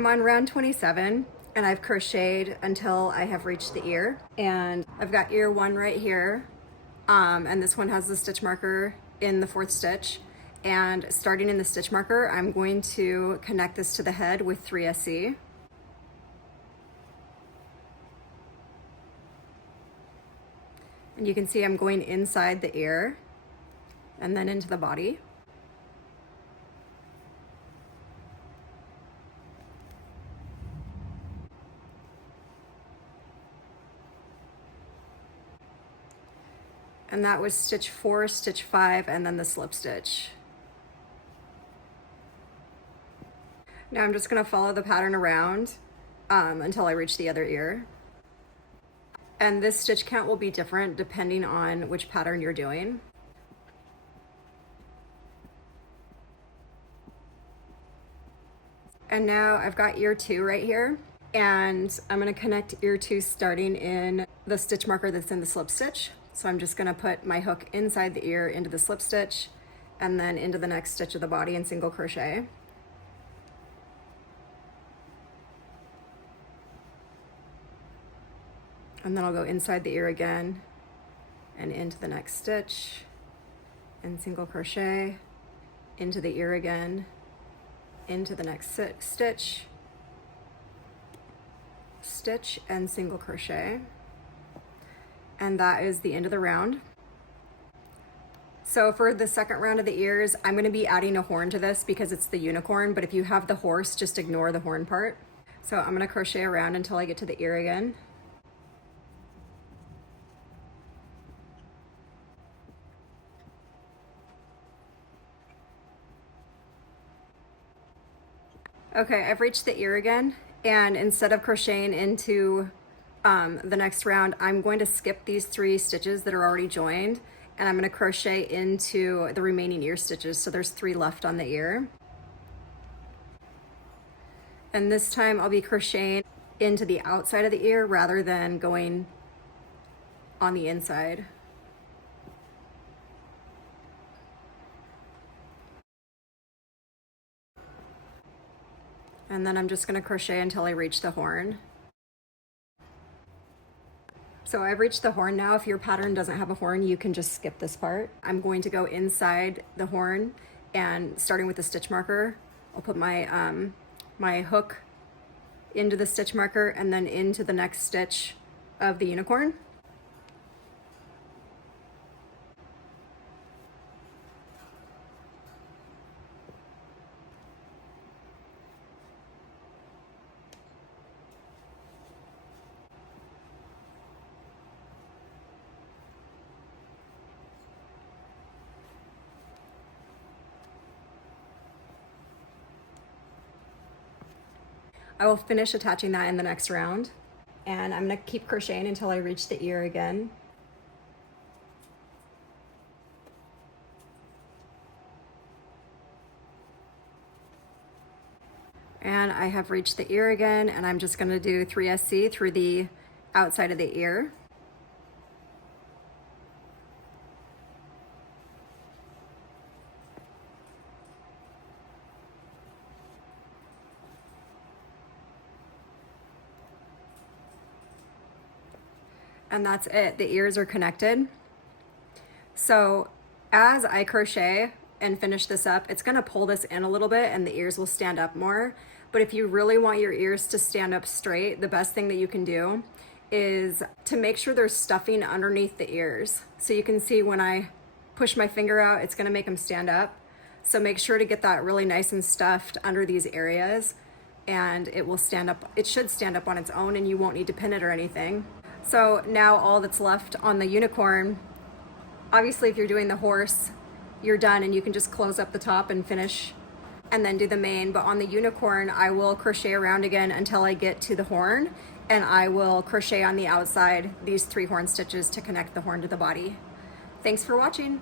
I'm on round 27 and I've crocheted until I have reached the ear, and I've got ear 1 right here, and this one has the stitch marker in the 4th stitch, and starting in the stitch marker I'm going to connect this to the head with 3SC. And you can see I'm going inside the ear and then into the body. And that was stitch 4, stitch 5, and then the slip stitch. Now I'm just going to follow the pattern around until I reach the other ear. And this stitch count will be different depending on which pattern you're doing. And now I've got ear 2 right here, and I'm going to connect ear 2 starting in the stitch marker that's in the slip stitch. So I'm just going to put my hook inside the ear into the slip stitch and then into the next stitch of the body and single crochet. And then I'll go inside the ear again and into the next stitch and single crochet, into the ear again, into the next stitch, stitch and single crochet. And that is the end of the round. So for the second round of the ears, I'm going to be adding a horn to this because it's the unicorn, but if you have the horse, just ignore the horn part. So I'm going to crochet around until I get to the ear again. Okay, I've reached the ear again, and instead of crocheting into the next round, I'm going to skip these 3 stitches that are already joined, and I'm going to crochet into the remaining ear stitches. So there's 3 left on the ear. And this time I'll be crocheting into the outside of the ear rather than going on the inside. And then I'm just going to crochet until I reach the horn. So I've reached the horn now. If your pattern doesn't have a horn, you can just skip this part. I'm going to go inside the horn, and starting with the stitch marker, I'll put my, my hook into the stitch marker and then into the next stitch of the unicorn. I will finish attaching that in the next round, and I'm going to keep crocheting until I reach the ear again. And I have reached the ear again, and I'm just going to do 3SC through the outside of the ear. And that's it. The ears are connected. So as I crochet and finish this up, it's going to pull this in a little bit and the ears will stand up more. But if you really want your ears to stand up straight, the best thing that you can do is to make sure there's stuffing underneath the ears. So you can see when I push my finger out, it's going to make them stand up. So make sure to get that really nice and stuffed under these areas, and it will stand up. It should stand up on its own and you won't need to pin it or anything. So now all that's left on the unicorn, obviously if you're doing the horse, you're done and you can just close up the top and finish and then do the mane. But on the unicorn, I will crochet around again until I get to the horn, and I will crochet on the outside these 3 horn stitches to connect the horn to the body. Thanks for watching.